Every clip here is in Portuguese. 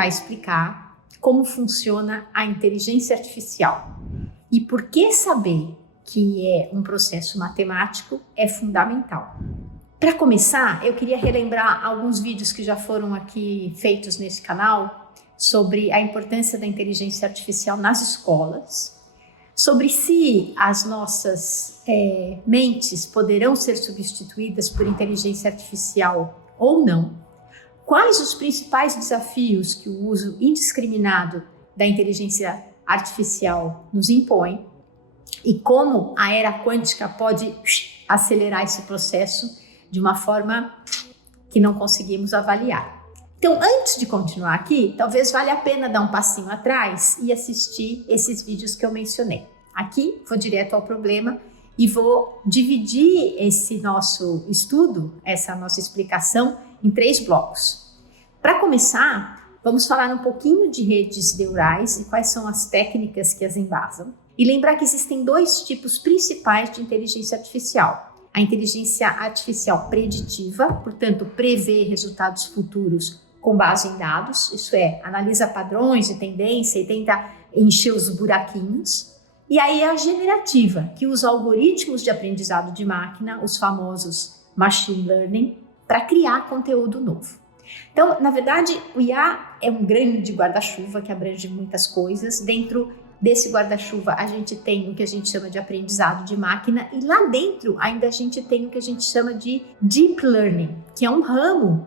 tentar explicar como funciona a inteligência artificial e por que saber que é um processo matemático é fundamental. Para começar, eu queria relembrar alguns vídeos que já foram aqui feitos nesse canal sobre a importância da inteligência artificial nas escolas, sobre se as nossas mentes poderão ser substituídas por inteligência artificial ou não, quais os principais desafios que o uso indiscriminado da inteligência artificial nos impõe e como a era quântica pode acelerar esse processo de uma forma que não conseguimos avaliar. Então, antes de continuar aqui, talvez valha a pena dar um passinho atrás e assistir esses vídeos que eu mencionei. Aqui, vou direto ao problema e vou dividir esse nosso estudo, essa nossa explicação, em 3 blocos. Para começar, vamos falar um pouquinho de redes neurais e quais são as técnicas que as embasam. E lembrar que existem 2 tipos principais de inteligência artificial. A inteligência artificial preditiva, portanto, prevê resultados futuros com base em dados, isso é, analisa padrões de tendência e tenta encher os buraquinhos. E aí a generativa, que usa algoritmos de aprendizado de máquina, os famosos machine learning, para criar conteúdo novo. Então, na verdade, o IA é um grande guarda-chuva que abrange muitas coisas. Dentro desse guarda-chuva, a gente tem o que a gente chama de aprendizado de máquina e lá dentro ainda a gente tem o que a gente chama de deep learning, que é um ramo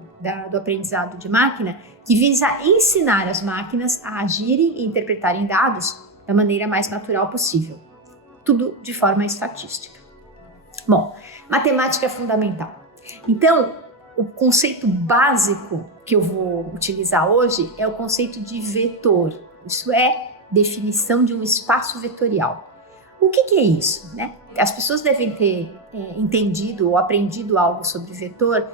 do aprendizado de máquina que visa ensinar as máquinas a agirem e interpretarem dados da maneira mais natural possível. Tudo de forma estatística. Bom, matemática é fundamental. Então, o conceito básico que eu vou utilizar hoje é o conceito de vetor. Isso é definição de um espaço vetorial. O que é isso, né? As pessoas devem ter entendido ou aprendido algo sobre vetor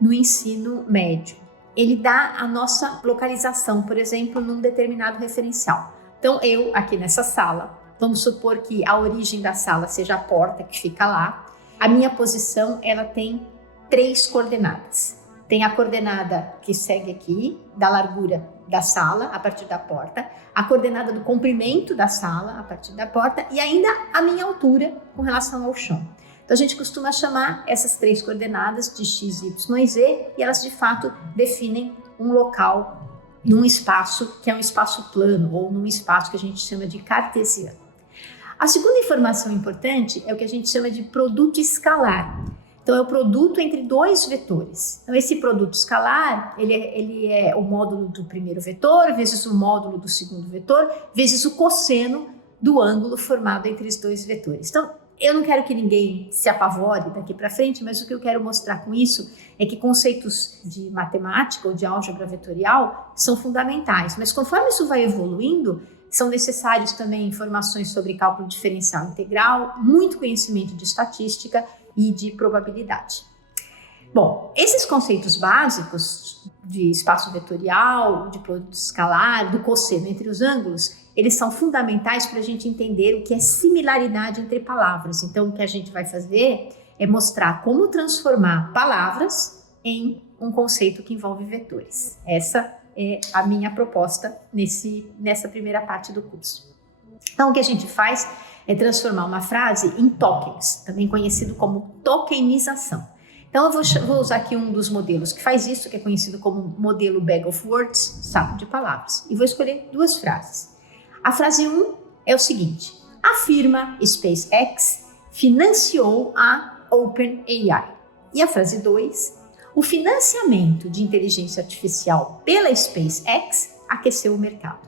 no ensino médio. Ele dá a nossa localização, por exemplo, num determinado referencial. Então, eu aqui nessa sala, vamos supor que a origem da sala seja a porta que fica lá. A minha posição, ela tem 3 coordenadas. Tem a coordenada que segue aqui, da largura da sala, a partir da porta, a coordenada do comprimento da sala, a partir da porta, e ainda a minha altura com relação ao chão. Então, a gente costuma chamar essas 3 coordenadas de x, y e z, e elas, de fato, definem um local num espaço que é um espaço plano, ou num espaço que a gente chama de cartesiano. A segunda informação importante é o que a gente chama de produto escalar. Então, é o produto entre 2 vetores. Então, esse produto escalar, ele é o módulo do primeiro vetor, vezes o módulo do segundo vetor, vezes o cosseno do ângulo formado entre os 2 vetores. Então, eu não quero que ninguém se apavore daqui para frente, mas o que eu quero mostrar com isso é que conceitos de matemática ou de álgebra vetorial são fundamentais. Mas conforme isso vai evoluindo, são necessários também informações sobre cálculo diferencial integral, muito conhecimento de estatística e de probabilidade. Bom, esses conceitos básicos de espaço vetorial, de produto escalar, do cosseno entre os ângulos, eles são fundamentais para a gente entender o que é similaridade entre palavras. Então, o que a gente vai fazer é mostrar como transformar palavras em um conceito que envolve vetores. Essa é a minha proposta nessa primeira parte do curso. Então, o que a gente faz é transformar uma frase em tokens, também conhecido como tokenização. Então, eu vou usar aqui um dos modelos que faz isso, que é conhecido como modelo Bag of Words, saco de palavras. E vou escolher 2 frases. A frase 1 é o seguinte: a firma SpaceX financiou a OpenAI. E a frase 2, o financiamento de inteligência artificial pela SpaceX aqueceu o mercado.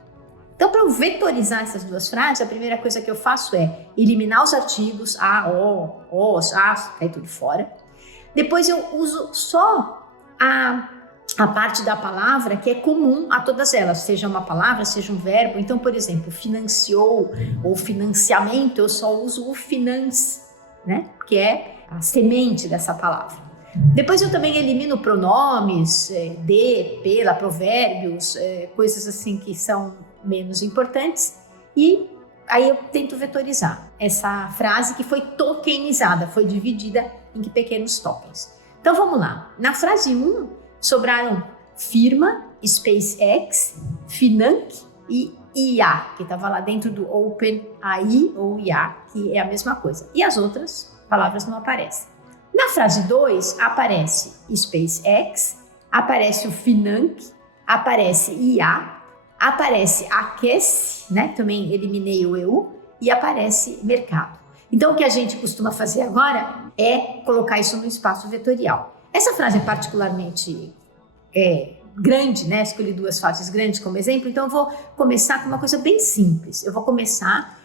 Então, para eu vetorizar essas 2 frases, a primeira coisa que eu faço é eliminar os artigos, a, o, os, as, cai tudo fora. Depois eu uso só a parte da palavra que é comum a todas elas, seja uma palavra, seja um verbo. Então, por exemplo, financiou ou financiamento, eu só uso o finance, né? Que é a semente dessa palavra. Depois eu também elimino pronomes, de, pela, provérbios, coisas assim que são menos importantes, e aí eu tento vetorizar essa frase que foi tokenizada, foi dividida em pequenos tokens. Então vamos lá. Na frase 1, sobraram firma SpaceX, Financ e IA, que estava lá dentro do OpenAI ou IA, que é a mesma coisa. E as outras palavras não aparecem. Na frase 2, aparece SpaceX, aparece o Financ, aparece IA, aparece Aquece, né? Também eliminei o EU, e aparece mercado. Então, o que a gente costuma fazer agora é colocar isso no espaço vetorial. Essa frase é particularmente grande, né? Escolhi duas frases grandes como exemplo, então eu vou começar com uma coisa bem simples. Eu vou começar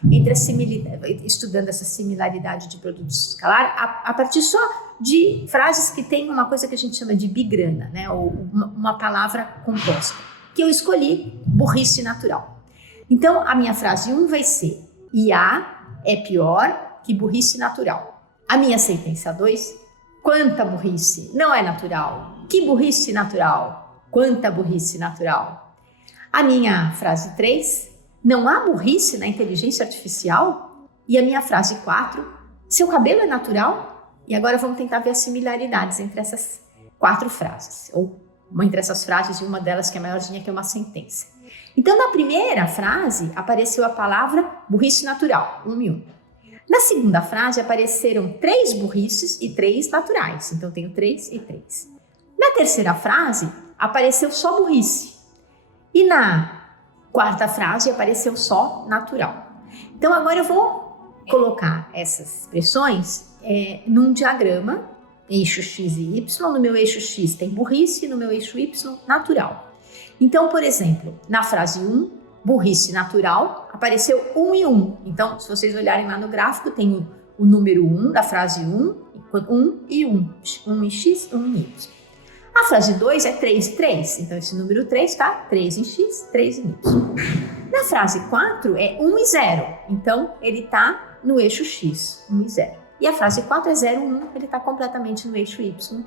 estudando essa similaridade de produtos escalar a partir só de frases que têm uma coisa que a gente chama de bigrana, né? Ou uma palavra composta, que eu escolhi burrice natural. Então, a minha frase 1 vai ser: IA é pior que burrice natural. A minha sentença 2: quanta burrice, não é natural. Que burrice natural. Quanta burrice natural. A minha frase 3, não há burrice na inteligência artificial? E a minha frase 4, seu cabelo é natural? E agora vamos tentar ver as similaridades entre essas 4 frases, ou entre essas frases e uma delas que é maiorzinha, que é uma sentença. Então, na primeira frase, apareceu a palavra burrice natural, 1 e 1. Na segunda frase, apareceram 3 burrices e 3 naturais. Então, tenho 3 e 3. Na terceira frase, apareceu só burrice. E na quarta frase apareceu só natural. Então agora eu vou colocar essas expressões num diagrama, eixo X e Y. No meu eixo X tem burrice, no meu eixo Y, natural. Então, por exemplo, na frase 1, burrice natural, apareceu 1 e 1. Então, se vocês olharem lá no gráfico, tem o número 1 da frase 1, 1 e 1. 1 em X, 1 em Y. A frase 2 é 3 e 3, então esse número 3 está 3 em X, 3 em Y. Na frase 4 é 1 e 0, então ele está no eixo X, 1 e 0. E a frase 4 é 0, 1, ele está completamente no eixo Y.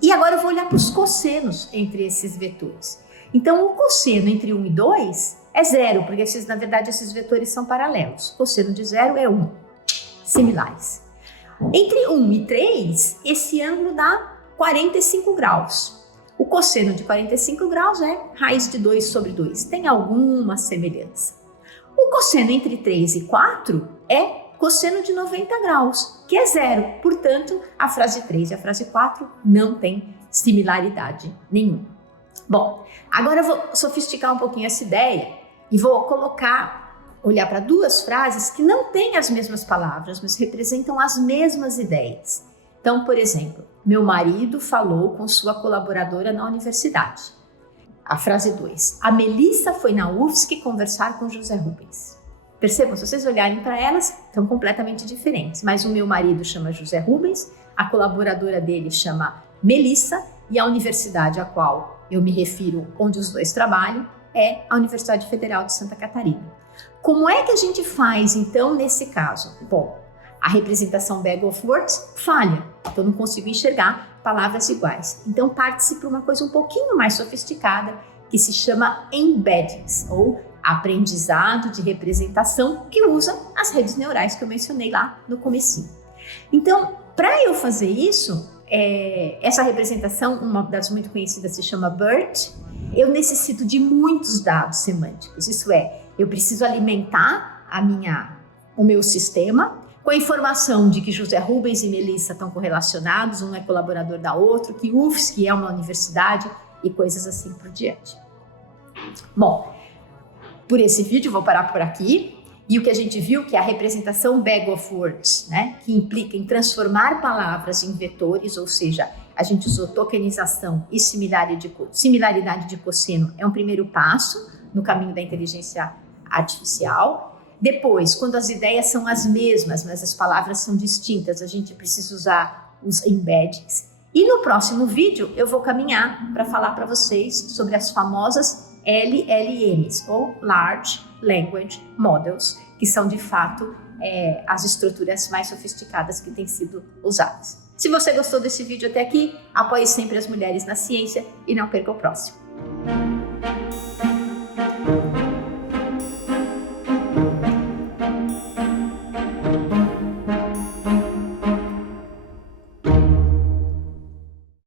E agora eu vou olhar para os cossenos entre esses vetores. Então o cosseno entre 1 e 2 é 0, porque na verdade esses vetores são paralelos. Cosseno de 0 é 1, similares. Entre 1 e 3, esse ângulo dá 45 graus. O cosseno de 45 graus é raiz de 2 sobre 2. Tem alguma semelhança. O cosseno entre 3 e 4 é cosseno de 90 graus, que é 0. Portanto, a frase 3 e a frase 4 não têm similaridade nenhuma. Bom, agora eu vou sofisticar um pouquinho essa ideia e vou olhar para duas frases que não têm as mesmas palavras, mas representam as mesmas ideias. Então, por exemplo, meu marido falou com sua colaboradora na universidade. A frase 2. A Melissa foi na UFSC conversar com José Rubens. Percebam, se vocês olharem para elas, são completamente diferentes. Mas o meu marido chama José Rubens, a colaboradora dele chama Melissa e a universidade a qual eu me refiro, onde os dois trabalham, é a Universidade Federal de Santa Catarina. Como é que a gente faz, então, nesse caso? Bom, a representação bag of words falha, então não consigo enxergar palavras iguais. Então parte-se para uma coisa um pouquinho mais sofisticada, que se chama embeddings, ou aprendizado de representação, que usa as redes neurais que eu mencionei lá no comecinho. Então, para eu fazer isso, essa representação, uma das muito conhecidas, se chama BERT. Eu necessito de muitos dados semânticos, isso é, eu preciso alimentar o meu sistema com a informação de que José Rubens e Melissa estão correlacionados, um é colaborador da outra, que UFSC é uma universidade e coisas assim por diante. Bom, por esse vídeo vou parar por aqui. E o que a gente viu que é a representação bag of words, né, que implica em transformar palavras em vetores, ou seja, a gente usou tokenização e similaridade de cosseno, é um primeiro passo no caminho da inteligência artificial. Depois, quando as ideias são as mesmas, mas as palavras são distintas, a gente precisa usar os embeddings. E no próximo vídeo eu vou caminhar para falar para vocês sobre as famosas LLMs, ou Large Language Models, que são de fato as estruturas mais sofisticadas que têm sido usadas. Se você gostou desse vídeo até aqui, apoie sempre as mulheres na ciência e não perca o próximo.